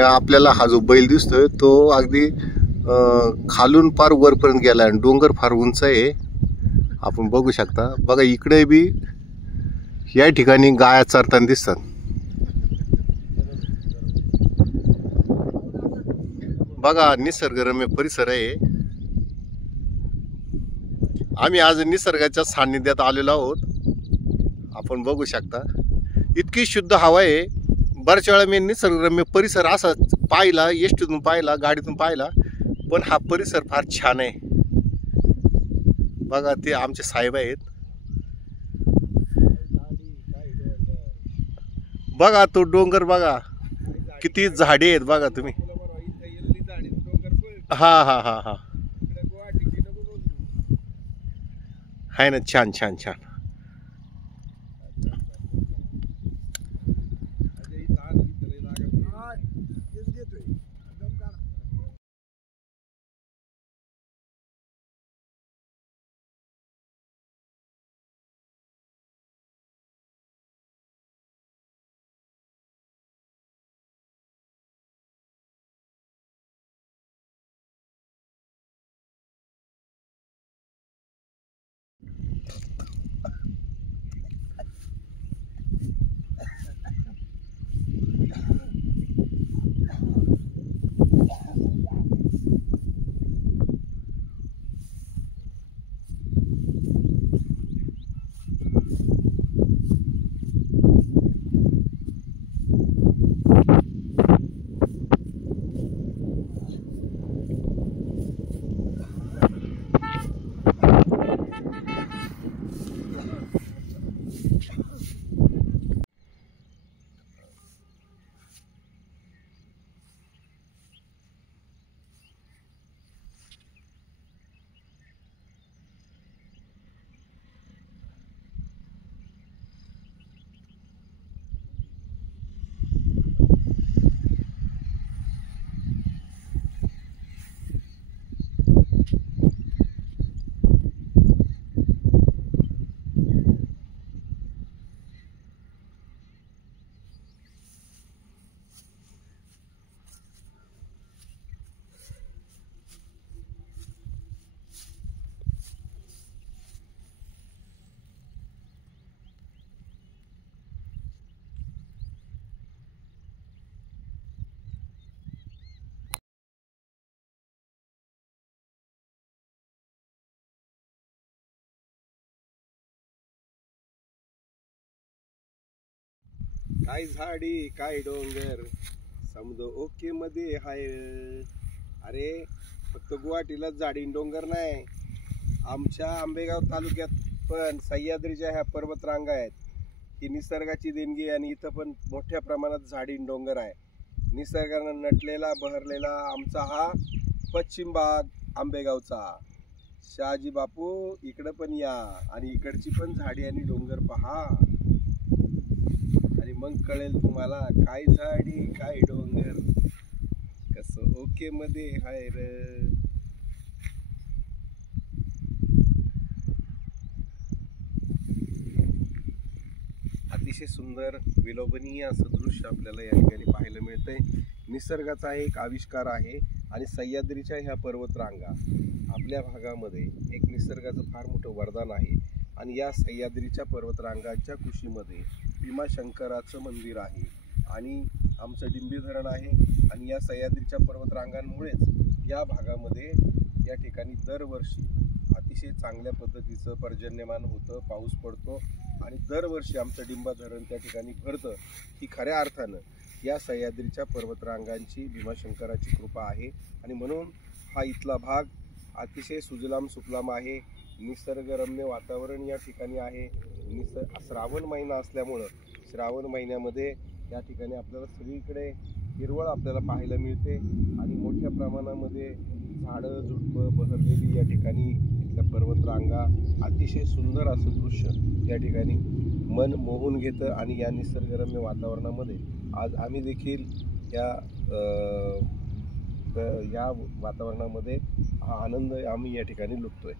आपल्याला हा जो बैल दिसतोय तो अगदी खालून पार वरपर्यंत गेला आणि डोंगर फार उंच आहे. आपण बघू शकता. बघा इकडे बी या ठिकाणी गाया चरताना दिसतात. बघा निसर्गरम्य परिसर आहे. आम्ही आज निसर्गाच्या सान्निध्यात आलेलो आहोत. आपण बघू शकता इतकी शुद्ध हवा आहे. बऱ्याच वेळा मी निसर्गरम्य परिसर असा पाहिला, एसटीतून पाहिला, गाडीतून पाहिला, पण हा परिसर फार छान आहे. बघा ते आमचे साहेब आहेत. बघा तो डोंगर बघा, किती झाडे आहेत बघा तुम्ही. हा हा हा हा आहे ना, छान छान छान. काय झाडी काय डोंगर समुद्र ओके मध्ये हाय. अरे फक्त गुवाहाटीला झाडी डोंगर नाही, आमच्या आंबेगाव तालुक्यात पण सह्याद्रीच्या ह्या पर्वतरांगा आहेत. ही निसर्गाची देणगी आणि इथं पण मोठ्या प्रमाणात झाडी डोंगर आहे. निसर्गानं नटलेला बहरलेला आमचा हा पश्चिम भाग आंबेगावचा. शहाजी बापू इकडं पण या आणि इकडची पण झाडी आणि डोंगर पहा आणि मग कळेल तुम्हाला काय झाडी काय डोंगर कसं ओके मध्ये हाय र. अतिशय सुंदर विलोभनीय असं दृश्य आपल्याला या ठिकाणी पाहायला मिळतंय. निसर्गाचा एक आविष्कार आहे आणि सह्याद्रीच्या ह्या पर्वतरांगा आपल्या भागामध्ये एक निसर्गाचं फार मोठं वरदान आहे. आणि या सह्याद्रीच्या पर्वतरांगांच्या कुशीमध्ये भीमाशंकराचं मंदिर आहे आणि आमचं डिंबी धरण आहे. आणि या सह्याद्रीच्या पर्वतरांगांमुळेच या भागामध्ये या ठिकाणी दरवर्षी अतिशय चांगल्या पद्धतीचं पर्जन्यमान होतं, पाऊस पडतो आणि दरवर्षी आमचं डिंबा धरण त्या ठिकाणी भरतं. ही खऱ्या अर्थानं या सह्याद्रीच्या पर्वतरांगांची भीमाशंकराची कृपा आहे. आणि म्हणून हा इथला भाग अतिशय सुजलाम सुफलाम आहे. निसर्गरम्य वातावरण या ठिकाणी आहे. श्रावण महिना असल्यामुळं श्रावण महिन्यामध्ये या ठिकाणी आपल्याला सगळीकडे हिरवळ आपल्याला पाहायला मिळते आणि मोठ्या प्रमाणामध्ये झाडं झुडपं बहरलेली या ठिकाणी इथल्या पर्वतरांगा अतिशय सुंदर असं दृश्य या ठिकाणी मन मोहून घेतं. आणि या निसर्गरम्य वातावरणामध्ये आज आम्ही देखील या वातावरणामध्ये हा आनंद आम्ही या ठिकाणी लुटतोय.